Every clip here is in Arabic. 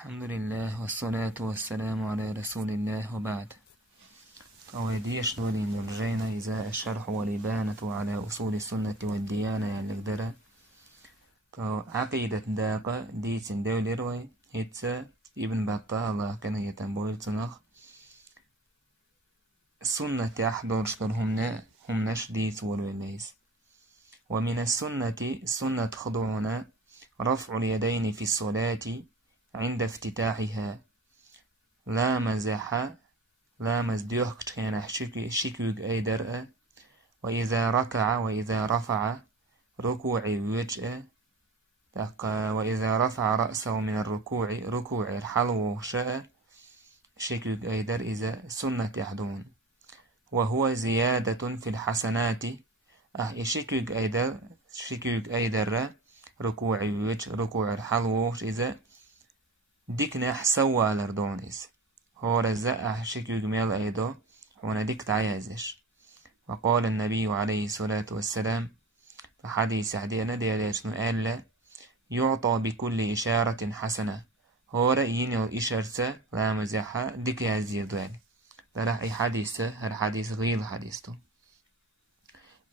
الحمد لله والصلاة والسلام على رسول الله وبعد. أوديش دولي نرجينا إذا الشرح والإبانة على أصول السنة والديانة يعني قدرة عقيدة داقة ديتن دولي روي هيتسا ابن بطة الله كان يتنبول تنخ السنة أحضر شكرهمنا همناش ديت والوليس. ومن السنة خضوعنا رفع اليدين في الصلاة عند افتتاحها لا مزديوخ كتخينا شكوك أي درء وإذا ركع وإذا رفع ركوع وجه وإذا رفع رأسه من ركوع الحلو شاء شكوك أي در إذا سنة يحدون وهو زيادة في الحسنات شكوك أي در ركوع وجه ركوع الحلو إذا ديكنا حسوا لردونيز هو رزاء شكوك ميل أيضا هنا ديك تعيازش. وقال النبي عليه الصلاة والسلام فحديث حديثنا دياليشنو قال يعطى بكل إشارة حسنة هو رأيين الإشارة لا مزاحة ديك يزير دوال فراح حديث هر حديث غير حديثه.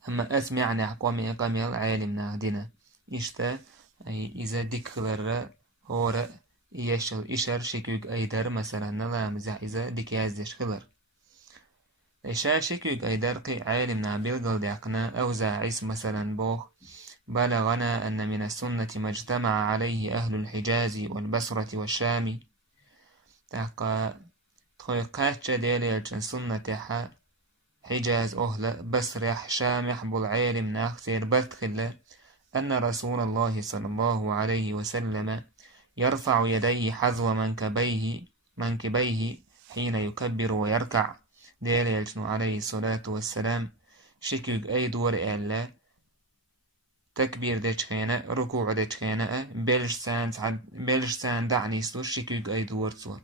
أما أسمعني أحقامي أقامي عالمنا دينا إشتا إذا ديك خلر هو يشل إشار شكوك أيدر مثلا لا مزاح إذا ديك يزيش خلر إشار شكوك أيدر قي عالمنا بلغل ديقنا أوزع عيس مثلا بوخ بلغنا أن من السنة ما اجتمع عليه أهل الحجاز والبصرة والشام تحقا تخيقات ديالي السنة حجاز أهل بصرح شامح بالعالم ناخسير بثخل أن رسول الله صلى الله عليه وسلم يرفع يديه حذو منكبيه حين يكبر ويركع ديالي عليه الصلاة والسلام شكوك أي دور ألا تكبير ديشخينا ركوع ديشخينا بلجسان دعني سو شكوك أي دور صور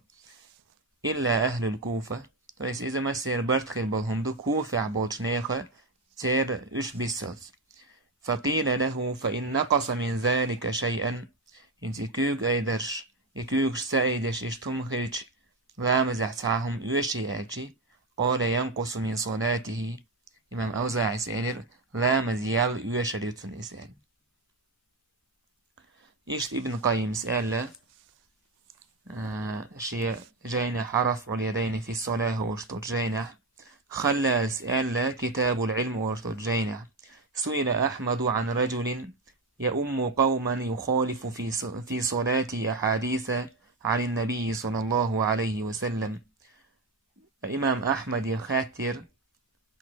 إلا أهل الكوفة طيس إذا ما سير برتخل بالهم دو كوفة عبوشنيخة سير إش بيسوز فقيل له فإن نقص من ذلك شيئا إنت كوك أيدرش يكوك سايدش إشتم خيج لا مزح تعهم يوشي آجي قال ينقص من صلاته إمام أوزاعي سألر لا مزيال يوشريتن إسأل إشت ابن قيم سأل شيء جينا حرف اليدين في الصلاة واشتوت جينا خلى سأل كتاب العلم واشتوت جينا سئل أحمد عن رجل يؤم قوما يخالف في صلاة أحاديث عن النبي صلى الله عليه وسلم. الإمام أحمد يخاتر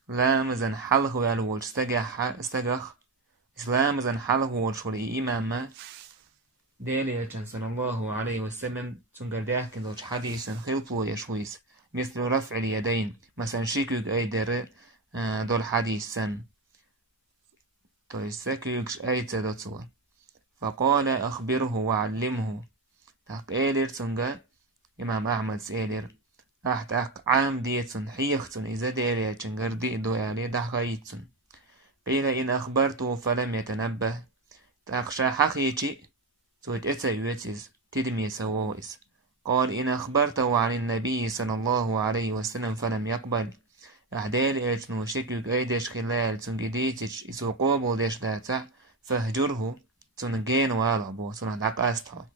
لامزن حله يالوج استجخ إسلامزن حله والشولي إمام ديلي صلى الله عليه وسلم تنقرداه كندوش حديثا خلطو يشويس مثل رفع اليدين مثلا شيكوك أي در دول حديثا تويسكيكش أي تدتوا فقال أخبره وعلمه تقالر تنقى إمام أحمد سألر عام ديتن حيختن إذا ديريا تنقر دي دوالي دحقايتن قيل إن أخبرته فلم يتنبه تأقشى حقيتي تويت إتا يوتيز تدمي سوويس قال إن أخبرته عن النبي صلى الله عليه وسلم فلم يقبل أحدال إلتنو شكوك أيدش خلال تنجديتش إسو قوبو ديش داتا فهجره تنجين والعبو تنهدق أستها.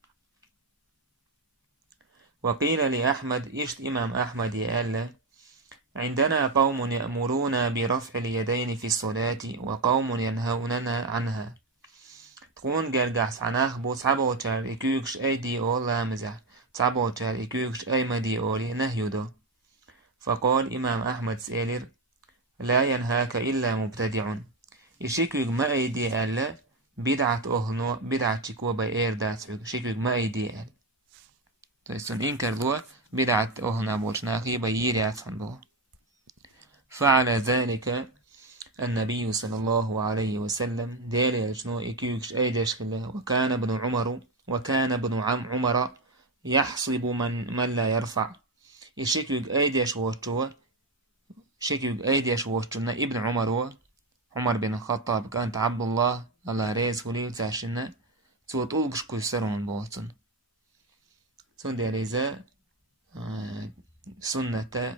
وقيل لأحمد إشت إمام أحمد يقال عندنا قوم يأمرون برفع اليدين في الصلاة وقوم ينهوننا عنها تكون جرجاس عناخ بو صعبوشار إكيوكش أي دي أولا مزح صعبوشار إكيوكش أي مدي أولي نهيودو. فقال إمام أحمد سألر لا ينهاك إلا مبتدع يشيكوك ما أيدي ألا بدعة أهنو بدعة شكوى بأير داتسوك شيكوك ما أيدي ألا تيسون إنكر دوا بدعة أهنا بوشناخي بييري أتحن فعل ذلك النبي صلى الله عليه وسلم ديالي يجنو إكيوكش أيديش خلا وكان ابن عمر يحصب من لا يرفع يشكوك أيديش وشتونا ابن عمر بن الخطاب كانت عبد الله ريز وليو تاشنا تو طولقش كسرون بوطن سندر إذا سنة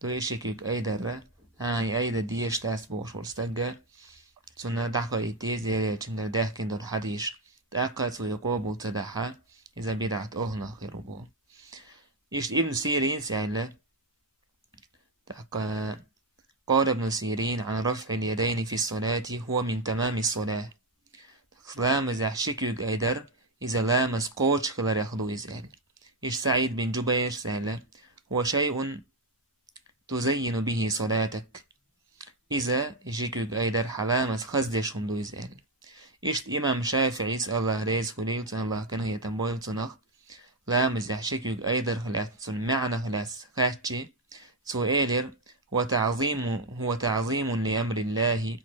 تويشيكيك أيدر هاي أيدر ديش تاس بوش ورستقى سنة دحقا إتيز يلي چندر دحكين دور حديش تأقى سويقوبو تدحا إذا بدعت أهنا خيروبو إشت ابن سيرين سألة تأقى قال ابن سيرين عن رفع اليدين في الصلاة هو من تمام الصلاة لامز يحشيكيك أيدر إذا لامز قوش خلال يخدو يسأل إيش سعيد بن جبير سأل هو شيء تزين به صلاتك إذا يشيكيك أيدر حلامز خزدش هندو يسأل إيش إمام شافعي الله ريز خليل الله كان هي تنبويل تنخ لامز يحشيكيك أيدر خلاص معنى خلاص خاتشي سؤالر هو تعظيم لأمر الله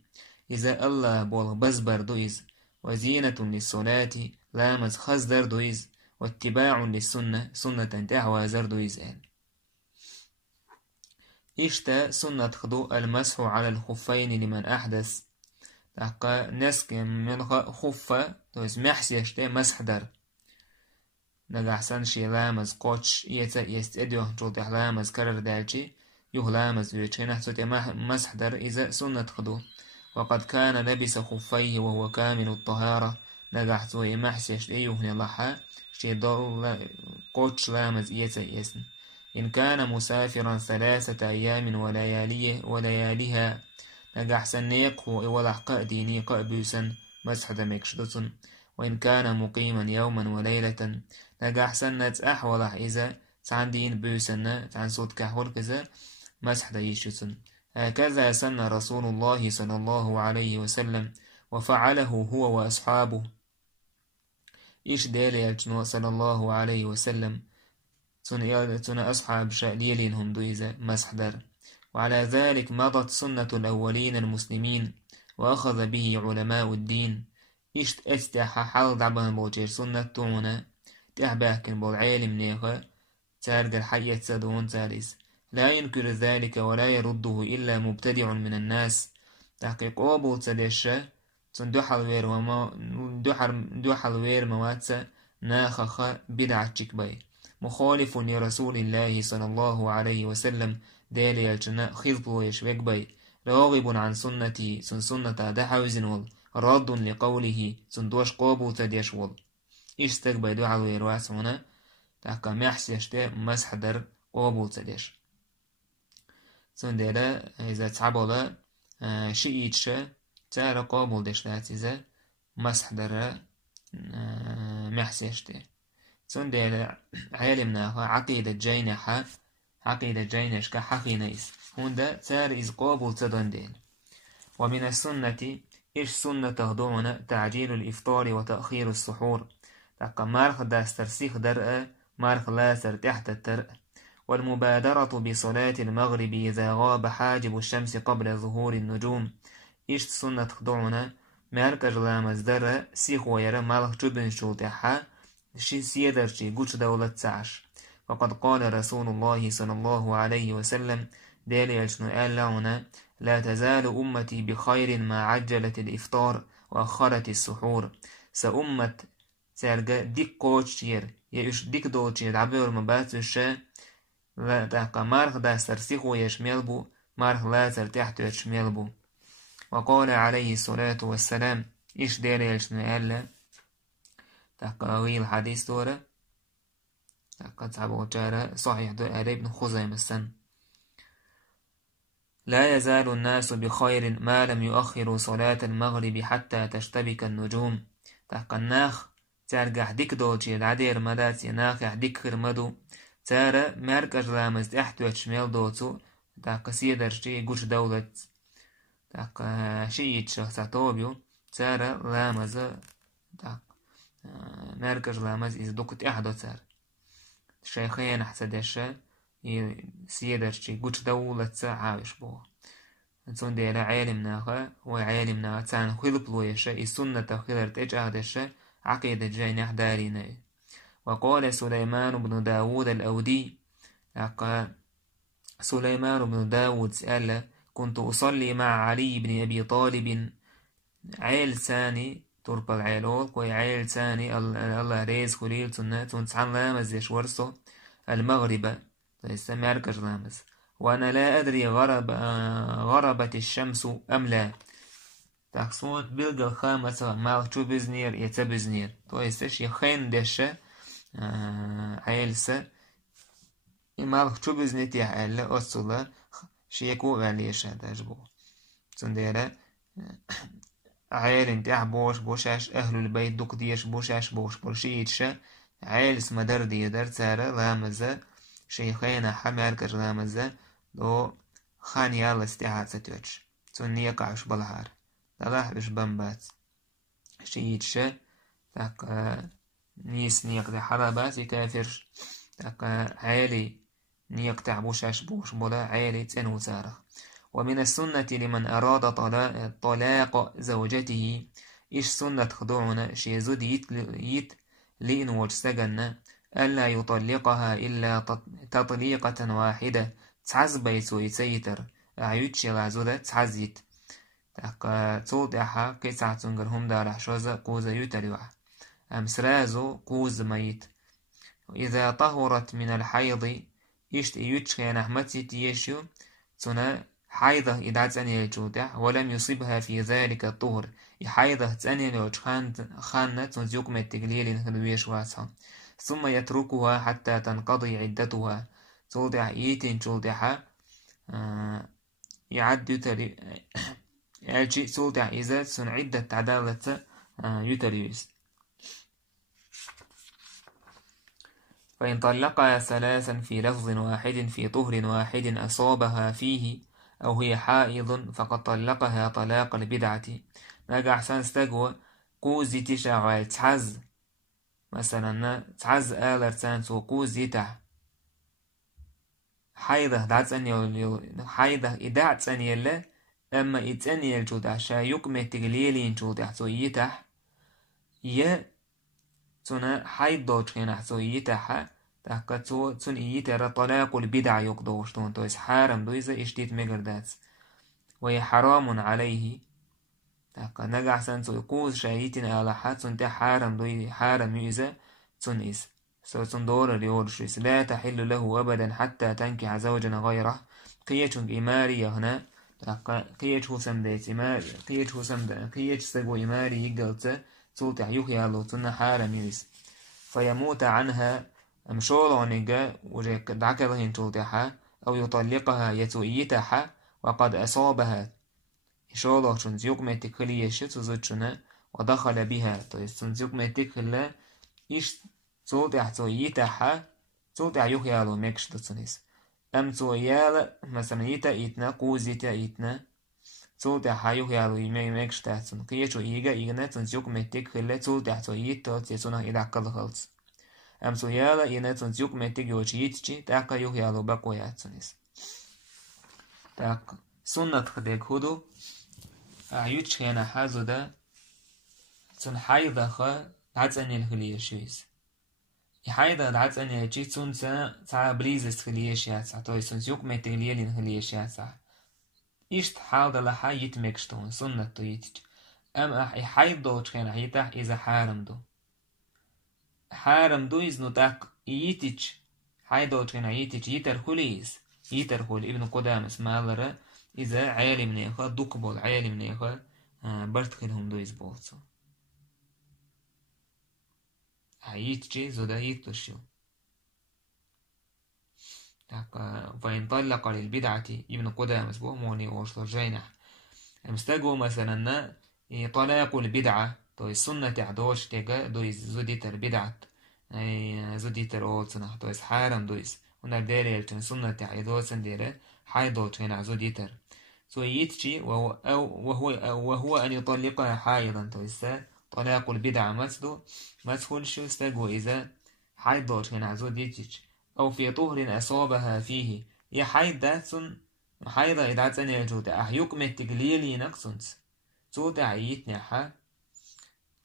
إذا الله بول بزبر دويز وزينة للصلاة لامز خزدر دويز واتباع للسنة سنة تهوى زردويز إشتا سنة خدو المسح على الخفين لمن أحدث تحقى نسك من خفة تويز محسيشتا مسح در نجحسن شي لامز قوش يستأديو جلد لامز كرر دالشي يهلامز ويتشين حسوتي مسح در إذا سنة خدو وقد كان لبس خفيه وهو كامل الطهارة نجحسو يمحسيشتا يهني لحا شي دول قوش لامز يسن إن كان مسافرا 3 أيام ولياليها نجحسن نيقو ولحقا ديني قأبوسا مسح دمكشدتن وإن كان مقيما يوما وليلة نجحسن نتأحولح إذا تعندين بوسنا تعنصوت كحول كذا مسح ديشتن هكذا سن رسول الله صلى الله عليه وسلم وفعله هو وأصحابه إيش دالي يلجنو صلى الله عليه وسلم تن أصحاب شأليلينهم دويزة مسح در وعلى ذلك مضت سنة الأولين المسلمين وأخذ به علماء الدين إشت أستحى حال دعبان بوجير سنة تونا تحباكن بالعالم نيغا تارد الحية سدون تاريس لا ينكر ذلك ولا يرده إلا مبتدع من الناس تحقيق أبو تدشة تندحل وير مواتسة ناخخ بدعة شكبي مخالف لرسول الله صلى الله عليه وسلم دالي الجناء خلطو يشبك بي راغب عن سنتي سنة دحوزن رد لقوله سندوش قابو تديشول إشتك دعالو يرواس هنا تحكا محس يشتاء مسح در قابو تديش سندالة إذا تعبولا شئيتش تارا قابو دشتات إذا مسح در محس يشتاء سندالة علمنا عقيدة جينش كحقينيس هندا تار إذ قابو تدندين ومن السنة إيش سنة تهدونا تعجيل الإفطار وتأخير السحور تقى مارخ داسترسيخ درء مارخ لاسر تحت الترء والمبادرة بصلاة المغرب إذا غاب حاجب الشمس قبل ظهور النجوم إيش سنة تهدونا مارك جلامز درء سيخ ويرى مالخ جبن شوتحا شي سيدرشي قوش دولة سعش فقد قال رسول الله صلى الله عليه وسلم دالي يجنو لعنا لا تزال أمتي بخير ما عجلت الإفطار وأخرت السحور سأمت سيرجع ديك قوتشير يش ديك دوتشير عبر مباتشة لا تحقى مارخ دا سرسيخو يشملبو مارخ لا ترتحت يشملبو وقال عليه الصلاة والسلام إيش دالي يجنو ألا تحقى غير الحديث دورة تحقى تعبو جارة صحيح دور ابن خزيمة السن لا يزال الناس بخير ما لم يؤخروا صلاة المغرب حتى تشتبك النجوم تحقى الناخ ترجع ديك دولشي العدير مدات يناخ يحديك خرمدو تارا مركز لامز تحت وشمال دوتو تحقى سيدرشي قوش دولة تحقى شيء شخص طوبيو تارا لامز مركز لامز إذا دوكت أحدو تار الشيخين حسدشا سيدرشي قوش دولة عايش بوه انسون ديلا عالمنا وعالمنا تان خلب لويشا السنة خلرت اجعدشا عقيدة جاين دارينا وقال سليمان بن داود الأودي سليمان بن داود سأل كنت أصلي مع علي بن أبي طالب عيل ثاني تربى العيلول كوي عيل تاني الله ريز خليل تنسعن لامز يشورسو المغرب يسمى أركج لامز. وأنا لا أدري غربت الشمس أم لا. تقصوت بلغ الخامسة مال شو بزنير يتبزنير تو يستش يخين دشة عيلسة مال شو بزنيت يحل أصلا شيكو غاليشة داجبو تنديرة عيل انتاع بوشاش أهل البيت دوك ديش بوشاش برشيتشا عيل اسمه دردي درتارة لامزة شيخين حمار كج لامزة دو خان يالا استيعاد ستوش تون يقعش بالهار دلاح بش بمبات شيتشا تاك نيس نيقضي حرابات يكافرش تاك عيلي نيقطع بوشاش بولا عيلي تنو تارخ. ومن السنة لمن أراد طلاق زوجته إيش سنة خضوعنا شي زود يت لين وجسجن ألا يطلقها إلا تطليقة واحدة تعز بيتو يتيتر عيوتشي لعزودة تعزيت تاك توضعها كي تعتنقرهم دارح شوزة قوزة يتلوح أمسرازو قوز ميت. وإذا طهرت من الحيض إيش يتشخي نحمتي تيشو تنا حيضة إذا تاني الجودع ولم يصيبها في ذلك الطهر حيضة تاني خانة تنزيق من التقليل هدويش واسها ثم يتركها حتى تنقضي عدتها توضع إيتين توضعها يعد يتري الجي توضع إذا سن عدة عدالة يتريوس. فإن طلقها ثلاثا في لفظ واحد في طهر واحد أصابها فيه أو هي حائض فقد طلقها طلاق البدعة. نجا أحسن استجوى قوزي تشاغل تعز مثلا تعز آلر تانسو قوزي تح حيضة دعت أني حيضة إدعت أني لا أما إتأني الجودع شا يقمة تقليلين جودع سو يتح تنا حيضة كنا سو يتح تحكتو تن يتر طلاق البدع يقضوش تون تويس حارم دويزة اشتيت مقردات وهي حرام عليه تحكا نجع سنتو يقوز شايتين على حد تن حارم دوي حارم يؤذى تن إس سو تن دور اليورشيس لا تحل له أبدا حتى تنكح زوجا غيره قيتشن إماري هنا تحكا قيتش هو سمديت إماري قيتش هو سمد قيتش سجو إماري يقلت تلتح يخيالو تن حارم يؤذى فيموت عنها مشولو نجا وجيك دعكرهن تلتحا أو يطلقها يتوئيتها وقد أصابها شولو تنزيق متكليش تزوجنا ودخل بها تنزيق متكلا إيش تلتح توئيتها تلتح يخيالو مكش تنس أم توئيال مثلا يتا إتنا قوزيتا إتنا تلتح يخيالو مكش تحتن قيشو إيغا تنزيق متكلا تلتح توئيتا تيسونا إدعك الخلص أم سويالا إنا تنزيق متك يوشيتشي تاكا يوهيالو باكو ياتسونيس تاك سنة خديك هدو أعيوتش هنا حازو دا تن حيضا خا دعتاني الخليشيس حيضا دعتاني الجي تن تا بريزس خليشيات توي تنزيق متك ليلين خليشيات إيشت حالدا لحا يتمكشتون سنة تو يتش أم أحي حيضو تشكينا يتح إذا حارم دو حارم دويز نتاق يتيج حيدو تكنا يتيج يتر خليس يتر خل ابن قدامس مالرا إذا عالم نيخا دوكبول عالم نيخا برتخلهم دويز بولسو يتجي زودا يتلشو فإن طلق للبدعة ابن قدامس بو موني وشلر جينح امستقو مثلا طلاق البدعة تو السنة تعدوش تيجا دويس زوديتر بدعت زوديتر أولسنا دويس حارم دويس ونك داري التن سنة تعدوسن ديرة حيدوت هنا زوديتر سو يتشي وهو أن يطلقها حائضا تويس طلاق البدعة مسدو شو استقو إذا حيدوت هنا زوديتش أو في طهر أصابها فيه يا حيداتن حيضا إذا تاني الجودة أحيوكم التقليلي نقصنس تودا يتنحى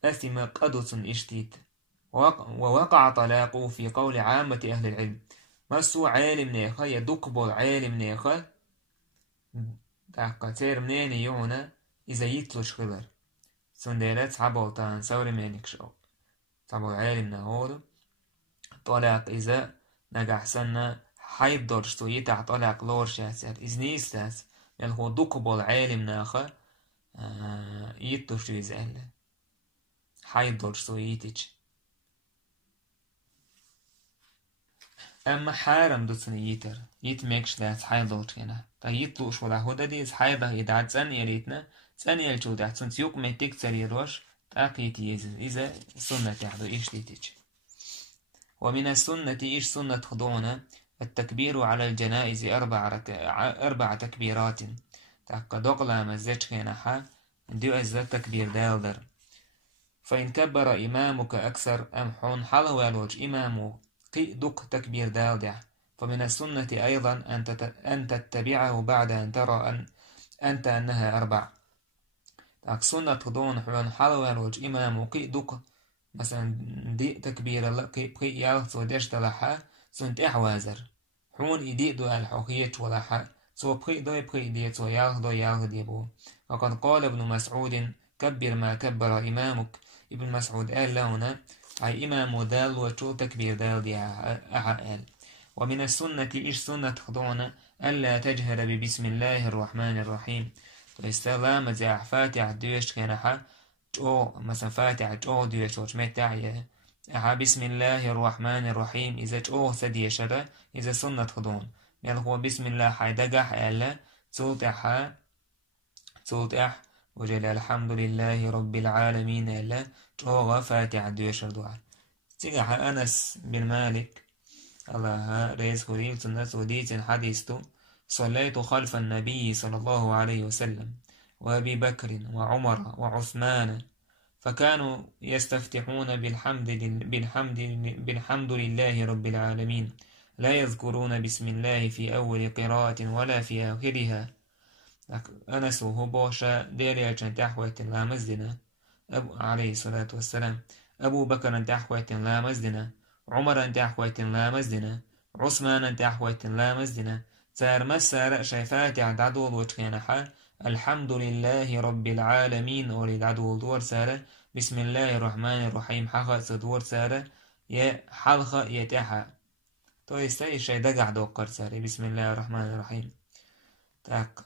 أثم قدس اشتيت ووقع طلاقه في قول عامة أهل العلم مسو عالم نيخا يدقبل عالم نيخا تاقا تير منين يونا إذا يتلوش خلر سندالات عبالتان سوري مانك شو عبال عالمنا هود طالع إذا نجح سنة حيب درجتو يتع طالع لورش ياسر إزنيستاس هو دقبال عالمنا خا يتوش يزعل حيب درجتو يتج أما حارم دوتسن يتر يتمكش دات حيب درج هنا تا يتلوش ولا هودا ديز حيبه يدعت سن يريتنا سن يلجو دعت سن تيوك ميتك تريروش تاقيت يزن إذا سنة تحدو إيش تيتج ومن السنة إيش سنة خضونا التكبير على الجنائز 4 تكبيرات تاقا دوغلا مزيج خيناحا ديو أزا تكبير دالدر فإن كبر إمامك أكثر أم حون حلو الوج إمامو قي دق تكبير دالدع فمن السنة أيضا أن تتبعه بعد أن ترى أنت أنها 4 تاق سنة خضون حون حلو الوج إمامو قي دق مثلا دي تكبير الله قي يالخ وديش تلحا سنت إحوازر حون إدي دو الحوخيت ولحا سو بقي دي سو يالخ ديبو وقد قال ابن مسعود كبر ما كبر إمامك ابن مسعود قال لهنا أي إمام دال وشو تكبير دال دي قال ومن السنة إيش سنة خضونا ألا تجهر ببسم الله الرحمن الرحيم فاستغلام زي فاتح ديش كنحا جو مثلا فاتح جو ديش وشمتع بسم الله الرحمن الرحيم إذا جو سدي شرع إذا سنة خضون يعني هو بسم الله حيدقح ألا تلتح وجل الحمد لله رب العالمين ألا جو فاتح ديش دعاء تيجح أنس بن مالك الله رئيس خليل سنة وديت حديثته صليت خلف النبي صلى الله عليه وسلم وأبي بكر وعمر وعثمان فكانوا يستفتحون بالحمد لله رب العالمين لا يذكرون بسم الله في أول قراءة ولا في آخرها أنس وهو بوشا ديريا تحوية لا مزدنا عليه الصلاة والسلام أبو بكر تحوية لا مزدنا عمر تحوية لا مزدنا عثمان تحوية لا مزدنا سار مسار شايفات عدو الوجهنحا الحمد لله رب العالمين ولد عدو الدور سارة بسم الله الرحمن الرحيم حقا صدور سارة يا حلقة يتحا تو يستاي شاي دقع دوقر سارة بسم الله الرحمن الرحيم تاك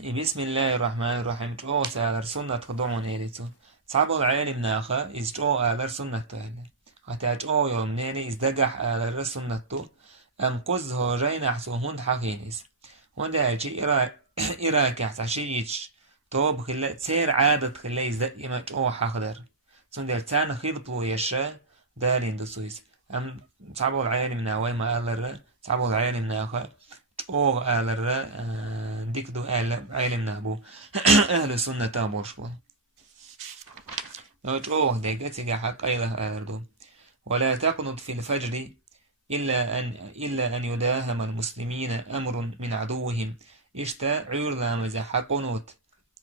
بسم الله الرحمن الرحيم جو سارة سنة خضعون إيريتو صعبو العالم ناخا إز جو آلر سنة تهلا حتى جو يوم نيري إز دقع آلر سنة تو أم قزه جاين أحسو هند حقينيس هند هالشي إراك أحساشيش توب خلا تسير عادة خلا يزدق إما جو حقدر سندر تان خيضبو يشا دالين دسويس أم صعبو العالم ناوي ما آلر صعبو العالم ناخا جو آلر ديك دو عالم نابو أهل سنة تابوشبو جو ديك تيجا حق أيضا آلر دو ولا تقنط في الفجر إلا أن يداهم المسلمين أمر من عدوهم إشتا عير لامزح قنوت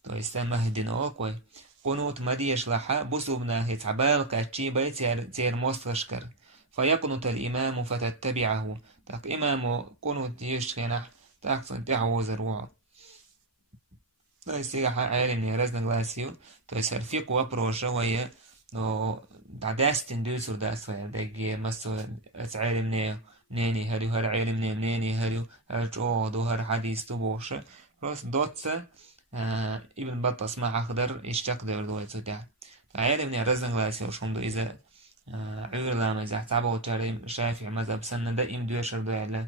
تو إستا مهدنا وكوي قنوت مديش لحا بسوبنا هتعبال كاتشي بي تير مستشكر فيقنط الإمام فتتبعه تاك إمام قنوت يشخنح تاك صنتعه زروع تو إستيقى عالم يرزنا غلاسيو تو يسرفيق وابروشا ويا داستن دوسر داسويا داقي مستو عالم نيني هاريو هر عالم نيني هاريو هر جو دو هر حديث تبوشا روس دوتسا ابن بطس ما أخدر اشتاق دور دويتو تاع فعالم رزن غلاسي وشوندو إذا عير لما إذا احتعبوا تاريم شافع مذهب سنة دائم دوشر دويعلا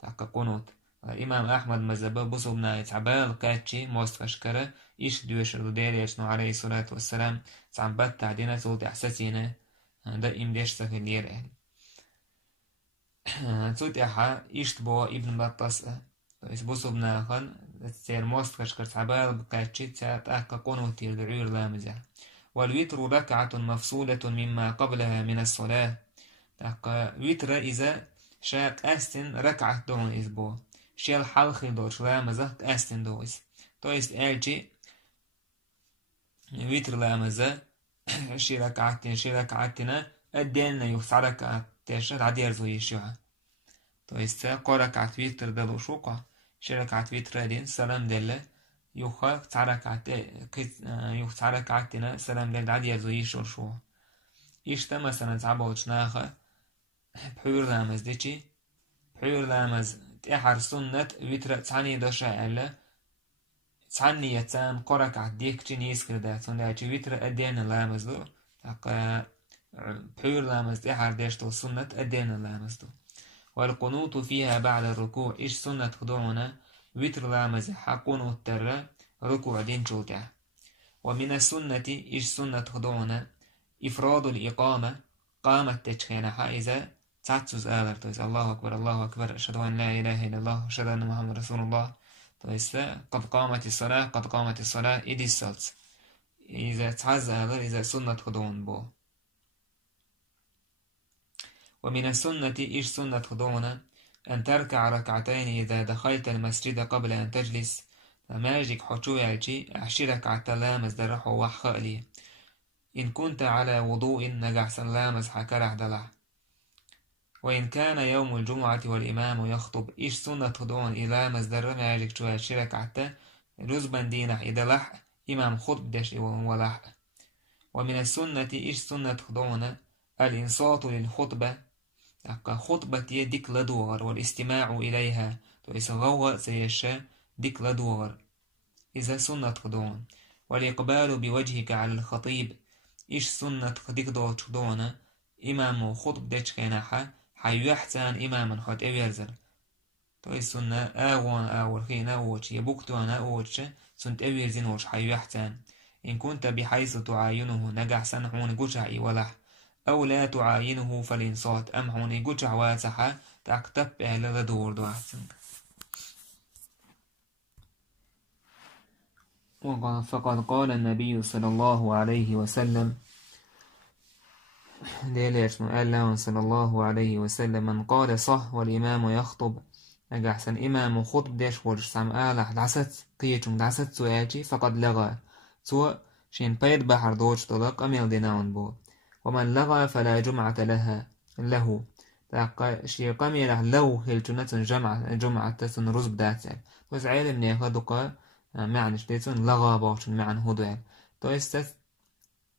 تاقا قنوت الإمام أحمد مذهب بصو بنا يتعبال كاتشي موست أشكرا إيش دوشر دو ديري يشنو عليه الصلاة والسلام تعبات تعدينا سوط أحساسينا دائم ديشتا في اللير سوط أحا إيش تبوا ابن بطس بصو بنا خان تسير موست أشكر تعبال بكاتشي تاقا قنوت يردعير لامزع والوتر ركعة مفصولة مما قبلها من الصلاة تاقا وتر إذا شاق أستن ركعة دون إسبوع شيل حلقي دور لامزة أستن دوز تويست ألجي وتر لامزة شي ركعتنا أدينا يخص ركعة تشد عدير زوي الشيعة تويست قو ركعة وتر دلو شوقة شي ركعة وتر دين سلام دلة يخ تعرك عتنا سلام لك عدي يزويش ورشو إيش مثلا تعبوش ناخه بحور لامز ديشي بحور لامز تأحر سنة ويتر تعني دوشا ألا تعني يتان قرك عديك جنيس كردات سنة ويتر أدين لامز دو بحور لامز تأحر ديشتو سنة أدين لامز دو والقنوط فيها بعد الركوع إيش سنة خضوعنا ويتر لامز حقون التر ركوع دين جوتع ومن السنة إيش سنة خضوعنا إفراد الإقامة قامت تجخينها إذا تعتز آذر تويس الله أكبر الله أكبر أشهد أن لا إله إلا الله أشهد أن محمد رسول الله تويس قد قامت الصلاة قد قامت الصلاة إدي الصلاة إذا تعز آذر إذا سنة خضوعن بو ومن السنة إيش سنة خضوعنا أن تركع ركعتين إذا دخلت المسجد قبل أن تجلس ماجيك حجو يعجي أحشرك عتلامز درح وحخالي إن كنت على وضوء نجح سلامز حكرح دلح وإن كان يوم الجمعة والإمام يخطب إيش سنة خضوعن إلى مزدر ماجيك شو أحشرك عتا رزبا دينح إذا لح إمام خطب دش ولح ومن السنة إيش سنة خضوعنا الإنصات للخطبة خطبة يدك لدوغر والاستماع إليها تويس غوغ سيشا ديك لدوغر إذا سنة خضوعن والإقبال بوجهك على الخطيب إيش سنة خديك دوت خضوعنا إمام خطب دش كيناحا حيوحتان إماما خد أبيرزر تويس سنة آوان خينا أوش يبوكتوانا أوش سنت أبيرزين وش حيوحتان إن كنت بحيث تعاينه نجح سنحون قشعي ولح أو لا تعاينه فالإنصات أمحون قشع واسحا تكتب أهل دور دوحتن فقد قال النبي صلى الله عليه وسلم ليش قال له صلى الله عليه وسلم من قال صح والإمام يخطب أحسن إمام خطب ديش ورش سام آلح دعست قيتم دعست سواجي فقد لغى سوى شين بيد بحر دوش طلق أميل ديناون بو ومن لغى فلا جمعة له شي قميلح لو هلتنة جمعة تسن رزب داتل وزعيل من يخدق معنى شديتون لغى بوشن معنى هدوال تو استث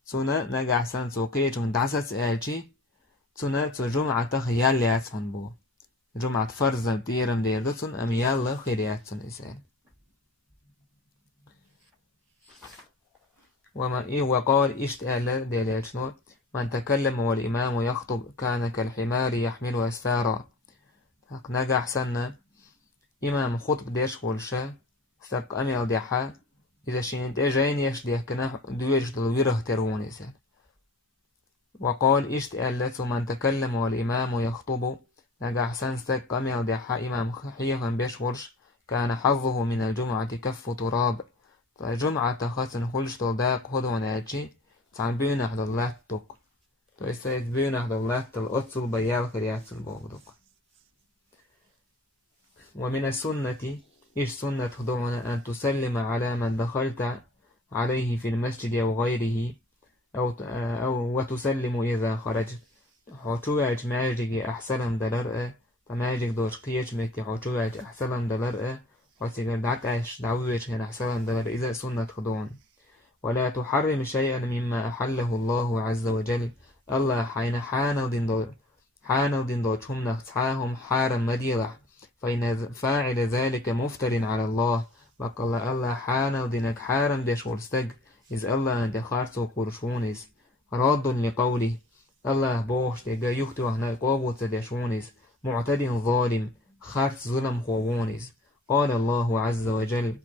سنة نجح سن سوقيتون دعست آجي سنة جمعة خيالياتون بو جمعة فرز ديرم ديردتون أم يلا خيرياتون إسال وما وقال إشتأل ديلاتنو من تكلم والإمام يخطب كان كالحمار يحمل أستارا نجح سنة إمام خطب ديش والشا ثق أميل ديحا إذا شينت أجين يشديه كنا دويرش دلويره ترون إسال وقال إشتأل من تكلم والإمام يخطب نجح سنستك أميل ديحا إمام خيخا بيشورش كان حظه من الجمعة كف تراب فالجمعة خاصن خلش دلداق هدوان آجي تعن بيونح دلات توك تو استيت بيونح دلات الأتصل بيال خرياتن بوغدوك ومن السنة إيش سنة خضوعنا أن تسلم على من دخلت عليه في المسجد أو غيره أو وتسلم إذا خرجت حوشوعج ماجيك أحسن دلرأ فماجيك دوش قيش ميتي حوشوعج أحسن دلرأ وسيقر دعكش دعويش هنا أحسن دلر إذا سنة خضوعن ولا تحرم شيئا مما أحله الله عز وجل الله حين حانل دين دول هم نختعاهم حارم مديلح فإن فاعل ذلك مفتر على الله وقال الله حانل دينك حارم ديش ورستق إذ الله أنت خارتو قرشونيس راد لقوله الله بوش تيجا يختو هنا قوبوت ديشونيس معتد ظالم خارت ظلم خوونيس قال الله عز وجل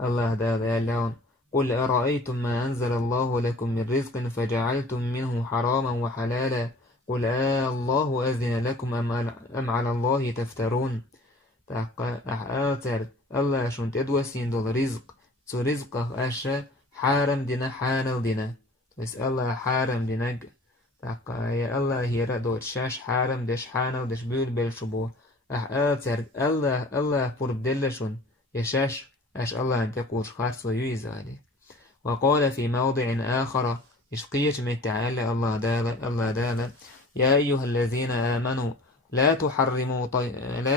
الله دال قل أرأيتم ما أنزل الله لكم من رزق فجعلتم منه حراما وحلالا قل الله أذن لكم أم على الله تفترون أحآتر الله شنت أدوسين دول رزق تو رزق أشا حارم دينا حانل دينا بس الله حارم دينك يا الله هي ردوت شاش حارم دش حانل دش بيل بالشبوه أحآتر الله بربدلشون يشاش أش الله أن تقول خارس ويزالي وقال في موضع آخر إشقية من تعالى الله دال يا أيها الذين آمنوا لا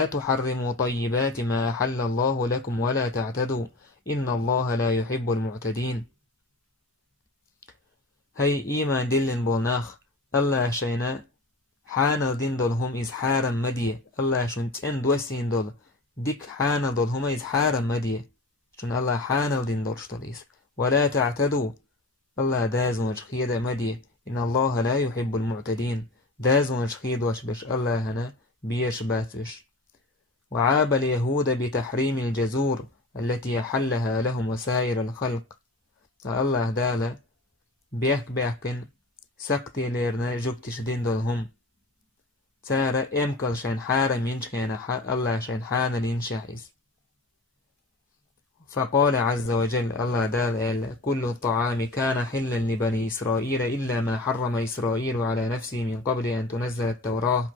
تحرموا طيبات ما أحل الله لكم ولا تعتدوا إن الله لا يحب المعتدين. هاي إيمان دلن بولناخ الله شينا حانل دين دول هم إز حارم مدية الله شون تن دوسين دول ديك حانل دول هم إز حارم مدية شون الله حانل دين دول شتليس ولا تعتدوا الله دازون شخيدة مدية إن الله لا يحب المعتدين دازون شخيد وش الله هنا بيش باتش. وعاب اليهود بتحريم الجزور التي أحلها لهم وسائر الخلق الله دالا بيحكن سقتي ليرنا جوكتش دين دولهم تارا امكل شين حارم ينشكين الله شين حان الينشاحيز. فقال عز وجل الله دال كل الطعام كان حلا لبني إسرائيل إلا ما حرم إسرائيل على نفسه من قبل أن تنزل التوراة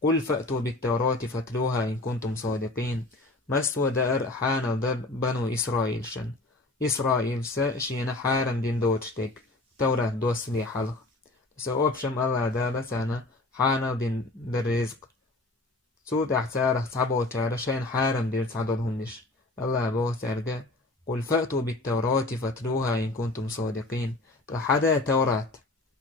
قل فأتوا بالتوراة فاتلوها إن كنتم صادقين. مسوى دار حان در بنو إسرائيل شن إسرائيل شين حارم دين دوتشتك توراة دوس لي حلق سأوبشم الله دال سانا حان دين در رزق سود احتاره تعبو تاره شين حارم دير تعدلهم نش الله بوث أرجع قل فأتوا بالتوراة فاتلوها إن كنتم صادقين. حدا توراة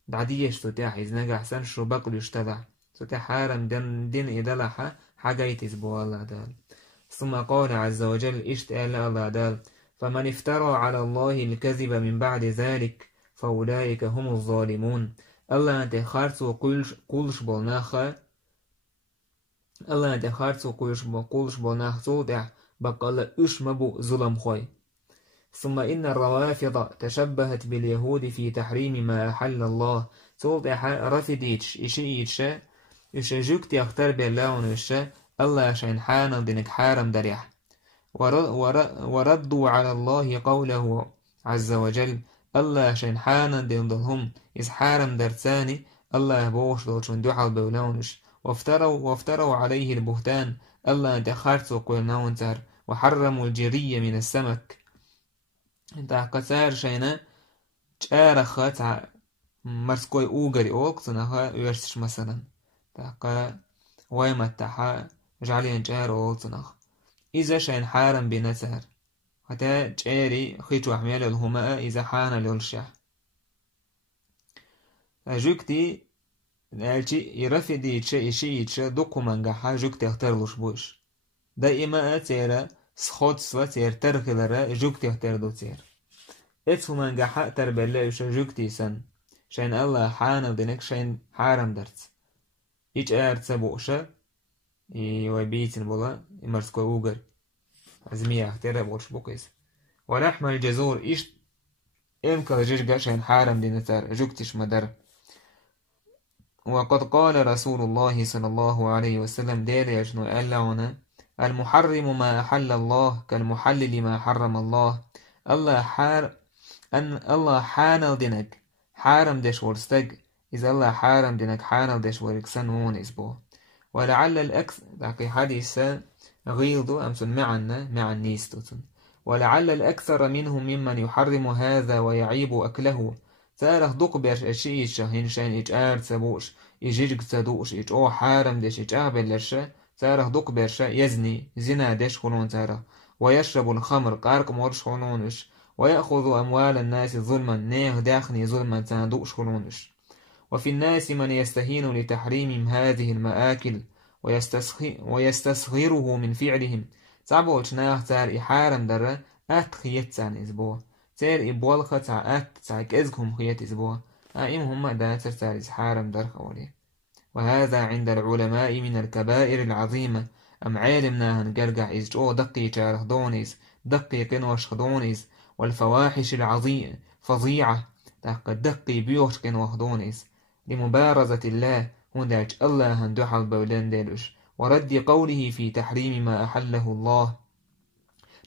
دعديش تتاح إذ نجح سنشر بقل يشتدع تتاح حارم دين إدلح حاجة يتسبو الله دال. ثم قال عز وجل اشتأل الله دال فمن افترى على الله الكذب من بعد ذلك فأولئك هم الظالمون. الله أنت خارتو قلش بالناخ الله أنت خارتو قلش بالناخ صودع بقال مبو ظلم خوي. ثم إن الروافض تشبهت باليهود في تحريم ما أحل الله صودع رفديتش إشيئتش جوكت يختار بالله الله شين حانا دينك حارم دريح. وردوا على الله قوله عز وجل الله شين حانا دين دلهم إذ حارم درساني الله بوش دولشون دوحل بولونش وافتروا عليه البهتان الله انت خارتو قولناون تار وحرموا الجرية من السمك انت قصار شينا جارة خاتع مرسكوي اوغري اوقتنها يرسش مثلا تاقا ويما تاحا جعلين جار اوقتنها إذا شين حارم بنتار حتى جاري خيتو أحميال الهماء إذا حان للشح جوكتي نالشي يرفدي شيء دوكو منجحا جوكتي اختارلوش بوش دائما تيرا سخوت سوا تير ترخلرا جوكتي اختاردو تير اتفو منجحا تربلايوش جوكتي سن شين الله حانا دينك شين حارم درت إيش تسابوشا وبيتن بولا إمرسكو أوغر أزمية اختارا بوش بوكيس. ولحم الجزور إيش إمكا جيجا شين حارم دينتار جوكتش مدر. وقد قال رسول الله صلى الله عليه وسلم دير يجنو ألعنا المحرم ما أحل الله كالمحلل ما حرم الله. الله حانل دينك حارم ديش ورستج إذا الله حارم دينك حانل ديش وركسن مون إسبوه. ولعل الأكثر دقي حديث غيظ أمسن مع النيستوتن ولعل الأكثر منهم ممن يحرم هذا ويعيب أكله تارخ دق بيش أشيش هنشان إجار تبوش إجيج تدوش إجو حارم ديش إجار بلرشا تارخ دق بيش يزني زنا ديش خلون تارخ ويشرب الخمر قارق مورش خلونش ويأخذ أموال الناس ظلما نيه داخني ظلما تندوش خلونش. وفي الناس من يستهين لتحريم هذه المآكل ويستصغره من فعلهم تعبو جناح تار إحارم در خيت تان إزبوه تار إبوالخة تار كأزكم خيت إزبوه هم داتر تار إزحارم در خولي. وهذا عند العلماء من الكبائر العظيمة أم عالمنا هنقرقع إزجو دقي جارخ دونيز دقي قنوش خدونيز والفواحش العظيمة فظيعة تقد دقي بيوش قنوش دونيز لمبارزة الله هنداج الله هندوحل بولان دالوش ورد قوله في تحريم ما أحله الله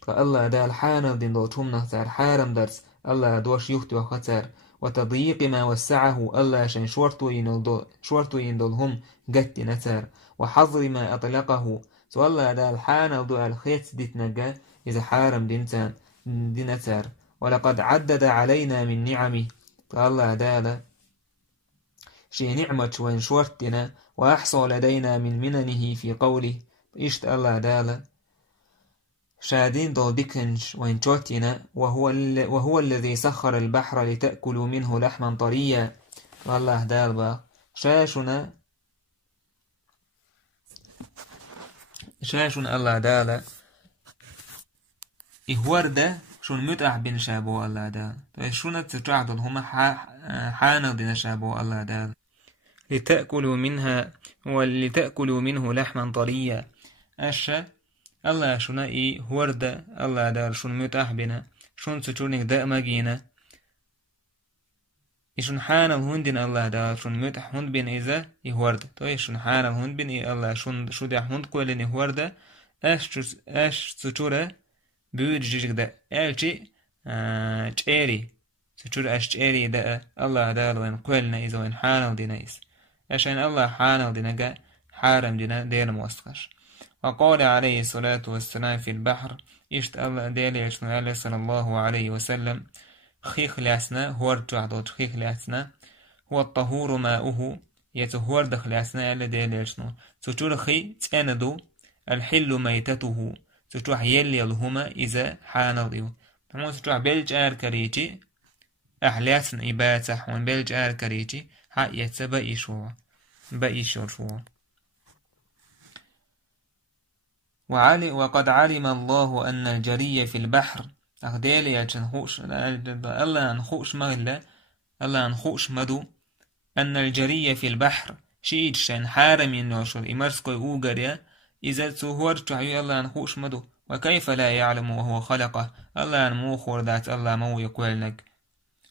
فالله دال حانل دين دوتهم نختار حارم درس الله دوش يخت وخطر وتضييق ما وسعه الله شن شورتو يندلهم قد نتر وحظر ما أطلقه سو الله دال حانل دو الخيت ديت نجا إذا حارم دينتر ولقد عدد علينا من نعمه فالله دال شي نعمة وين شورتنا وأحصى لدينا من مننه في قوله إشت الله دالا شادين دول بكنج وين شورتنا وهو الذي سخر البحر لتأكلوا منه لحما طريا والله دالبا شاشنا الله دالا إهورده شون متأح بين شابو الله دال شون تتعدل هما حانا دين شابو الله دال لتأكلوا منه لحما طريا أشا الله شون هورده الله دال شون متأح بنا شون تتونك دا مجينا شون حانا الهندين الله دال شون متأح هند بين إذا يهورده تو شون حانا الهند بين الله شون شو ده هند كلين يهورده أش تتوره بيود جيجك ده ألشي تشيري تشور أش تشيري ده الله دال وين قلنا إذا وين حانل دينايس عشان الله حانل دينا حارم دينا دير موسقش وقال عليه الصلاة والسلام في البحر إشت الله ديلي عشنا عليه صلى الله عليه وسلم خيخ لاسنا هو رجعدوت خيخ لاسنا هو الطهور ماؤه يتهور دخل لاسنا على ديلي عشنا تشور خي تاندو الحل ميتته تتوح يلي الهما إذا حان ديو تمام تتوح بلج كريتي أحلاتن إباتح وان بلج كريتي ها يتبقى بأيشور شو وقد علم الله أن الجري في البحر أخدالي يتنخوش الله أنخوش مغلا الله أنخوش مدو أن الجري في البحر شيء شان حارم ينوشل إمرسكو أوغريا إذا تهور تعيو الله أنخوش مدو وكيف لا يعلم وهو خلقه الله أنموخور ذات الله مو يقولنك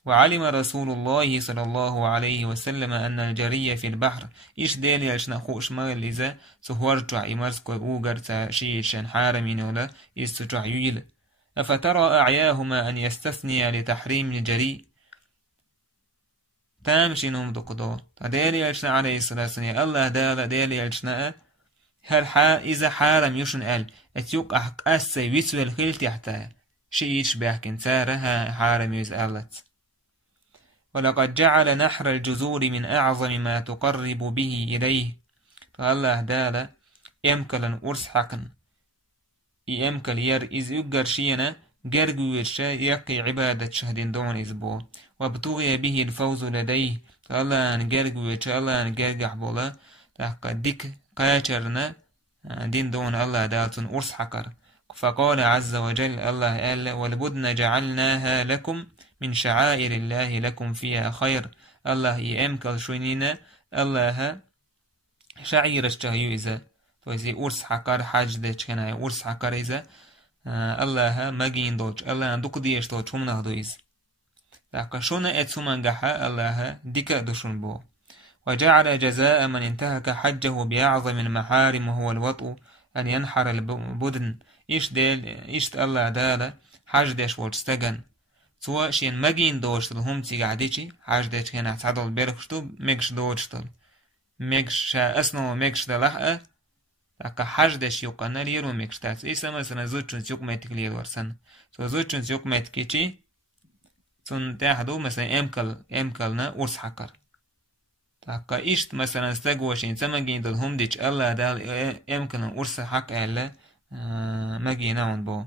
وعلم رسول الله صلى الله عليه وسلم أن الجري في البحر إيش ديل يلش نخوش مغل إذا تهور تعي مرسكو أوغر تشيء شان حارم ينولا إذ تعيويل أفترى أعياهما أن يستثني لتحريم الجري تامشي نوم دقدو تديل يلش عليه الصلاة والسلام الله ديل يلش هل إذا حارم يشن اتيوك أسي ويسوي الخلت حتى شيء يشبه كنتارها حارم يزالت ولقد جعل نحر الجذور من أعظم ما تقرب به إليه فالله دالا يمكلن أرسحقن يمكل ير إذ يقر شينا قرقو الشا يقي عبادة شهدين دون إزبو وابتغي به الفوز لديه فالله نقرقو الشا الله نقرقح بولا تحقا ديك قاترنا دين دون الله داتن أرس حقر فقال عز وجل الله قال والبدن جعلناها لكم من شعائر الله لكم فيها خير الله يأمكل شوينينا الله شعير اشتهيو إذا فإذا أرس حقر حاج ديش كنا أرس حقر إذا الله مجين دوش الله ندوك ديش دوش هم نهدو إذا لكن شونا اتسومان قحا الله ديكا دوشن بو وجعل جزاء من انتهك حجه بأعظم المحارم وهو الوطء أن ينحر البدن إيش الله دالا حاج ديش وستغن سواء شين مجين دوشتل هم تيقعديشي حاج ديش كان اعتدل بيرخشتو ميكش دوشتل ميكش شا أسنو ميكش دلحقه لكن حاج ديش يوقنا ليرو ميكش تاس إيسا مثلا زوجن يوقميتك لير ورسن سو زوجن يوقميتكيشي سن تاحدو مثلا امكلنا ورس حقر تاكا إيشت مثلا استقوشين سمجين دل هم ديش الله دال امكن ورس حق ألا مجيناون بو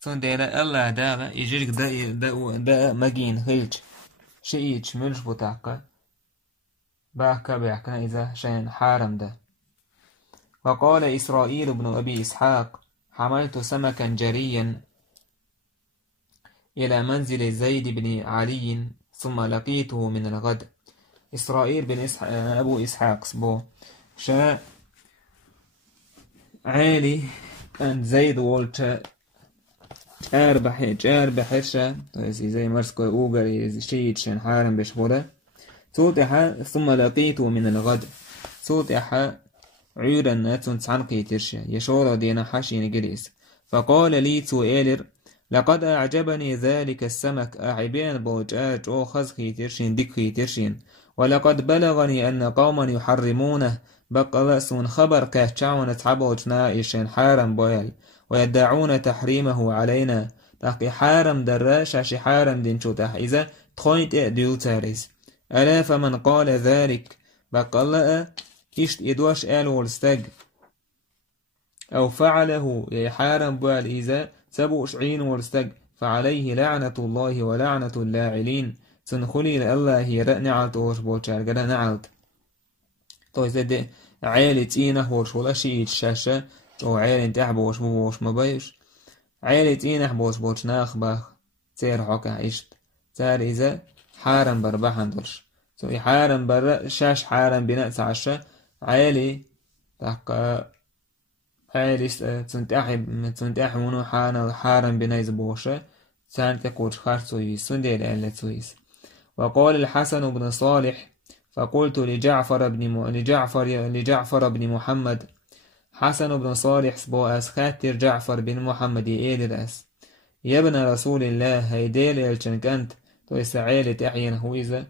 سن ديلا الله دال يجرك دا مجين خيلج شيء ملش بو تاكا باكا بيحكنا إذا شين حارم ده وقال إسرائيل بن أبي إسحاق حملت سمكا جريا إلى منزل زيد بن علي ثم لقيته من الغد إسرائيل بن أبو إسحاق سبو شاء عالي أن زيد والتا أربح شا زي مرسكو أوغر شيء شان حارم بشبوله توتح ثم لقيته من الغد توتح عيرا ناتون تعنقي ترشا يشور دينا حشين جريس فقال لي توئلر لقد أعجبني ذلك السمك أعبين بوجاج أو خزخي ترشين دكي ترشين ولقد بلغني أن قوما يحرمونه بقلسون خبر كهشعون تعبوج نائشين حارم بويل ويدعون تحريمه علينا تحقي حارم دراش عشي حارم دين شو تح إذا تخوينت ديو تاريس ألا فمن قال ذلك بقى إشت إدواش آل والستج أو فعله يحارم بالإذا سبوش عين والستج فعليه لعنة الله ولعنة اللاعلين سنخلي لله يرى نعلت وشبوشار قد نعلت تو زد عيلة إينه وشولا شيء الشاشة تو عيلة تحبوش بوش مبايش عيلة إينه بوش ناخ باخ تير حكا إشت تار إذا حارم بربحان دلش تو حارم بر شاش حارم بناء عشا عيلة تحقا عيلة تنتحي منو حارم بناء زبوشة سان تقوش خارسويس سندير ألا تويس. وقال الحسن بن صالح فقلت لجعفر بن محمد حسن بن صالح سبو خاتر جعفر بن محمد يأيدر يا ابن رسول الله هيديل يلشنكنت تو يسعيل تحين هويزة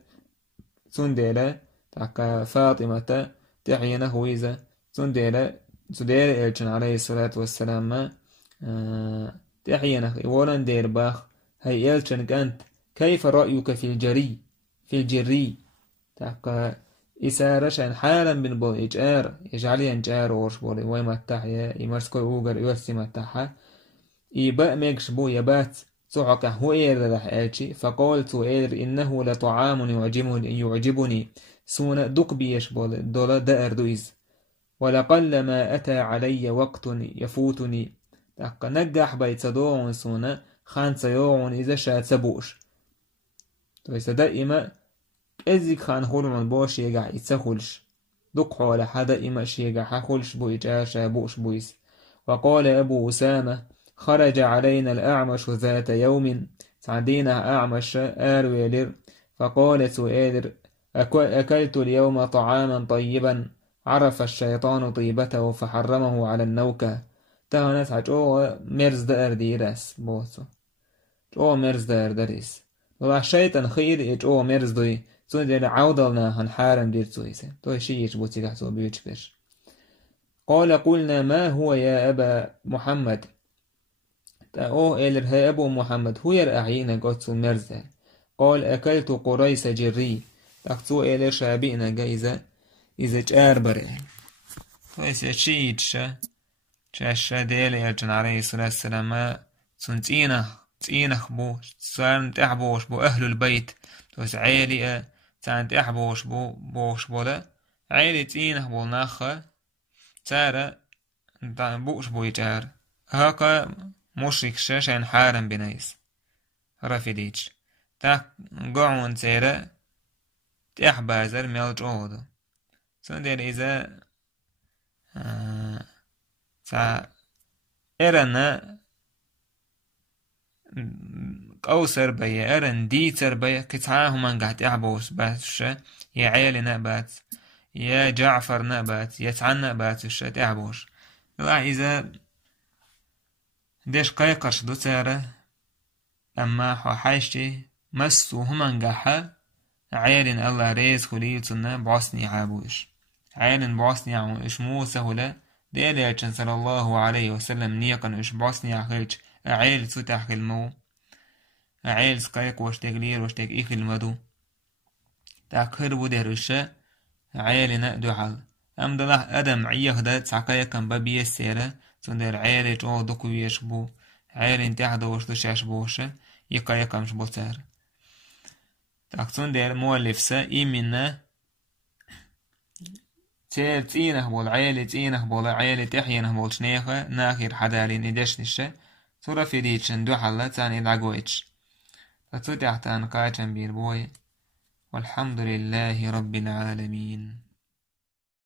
سنديلة تحكى فاطمة تحين هويزة سنديلة يلشن عليه الصلاة والسلام تحين ولن دير باخ هي يلشنكنت كيف رأيك في الجري تحكى إسارة حالا بن بول إجار يجعلي إنجار ورش بولي ويما التحية يمرسكوي أوغر يوسي التحية إيباء ميكش بو يبات سعك هو إير رح ألشي فقلت إير إنه لطعام يعجبني سونا دق بيش بول دولا دائر دويز ولقل ما أتى علي وقت يفوتني تحكى نجح بيت صدوع سونا خان سيوع إذا شاد سبوش تويس دائما إزيك خان خلون بوش يقع يتسخلش دقحو على حدا إما شيقع حخلش بو إجاشا بوش بويس. وقال أبو أسامة خرج علينا الأعمش ذات يوم سعدينا أعمش آرويلر فقال سؤالر أكلت اليوم طعاما طيبا عرف الشيطان طيبته فحرمه على النوكة تهنس جو مرز دار ديرس بوسو جو مرز دار داريس والله الشيطان خير جو مرز دوي سوندر عودلنا هنحارم دير سويسة تو شيء يجبوتي كحسو بيوتشبش. قال قلنا ما هو يا أبا محمد إلر هي أبو محمد هو يرأعينا قدسو مرزة قال أكلت قريس جري تقصو إلر شابئنا جايزة إذا جار بري ويسا شيء شاشا ديلي يلجن عليه الصلاة والسلام تينخ بو سان تحبوش بو أهل البيت توس عيلي سان تحبوش بوش بولا عيلي تينخ بو ناخا تارا بوش بو يجار هاكا مشرك شاشا حارم بنايس رافديج تا قعون تيرا تحبازر ميلج أودو سندر إذا تا إرنا قوسر بيا إرن دي تربيا كتعاهم من قاعد يحبوس باتش يا عيالي نبات يا جعفر نبات يا تعن نباتش تحبوش لا إذا ديش قيقرش دو تارة أما حايشتي مسو همان قاحة عيالين الله ريز خليلتنا بعصني عابوش عيالين بعصني عابوش مو سهولة ديالي صلى الله عليه وسلم نيقن إش بعصني عخيلش عيل سوتاح المو عيل سقايق واشتاق لير واشتاق إيخ المدو تاكهر بودير الشا عيالنا دوحل أمد الله أدم عيه دا تساقايقا بابي السيرة سندر عيالي جو دوكو يشبو عيالين تحدو وشتو شاشبوشا يقايقا مش بوتار تاكسون دير مولف سا إيمنا تينه بول عيالي تينه بول عيالي تحينه بول شنيخة ناخر حدالين إدش نشا سورة في ديتشن دو حالة تاني العقويتش فتتحت أنقاچن بير بوي والحمد لله رب العالمين.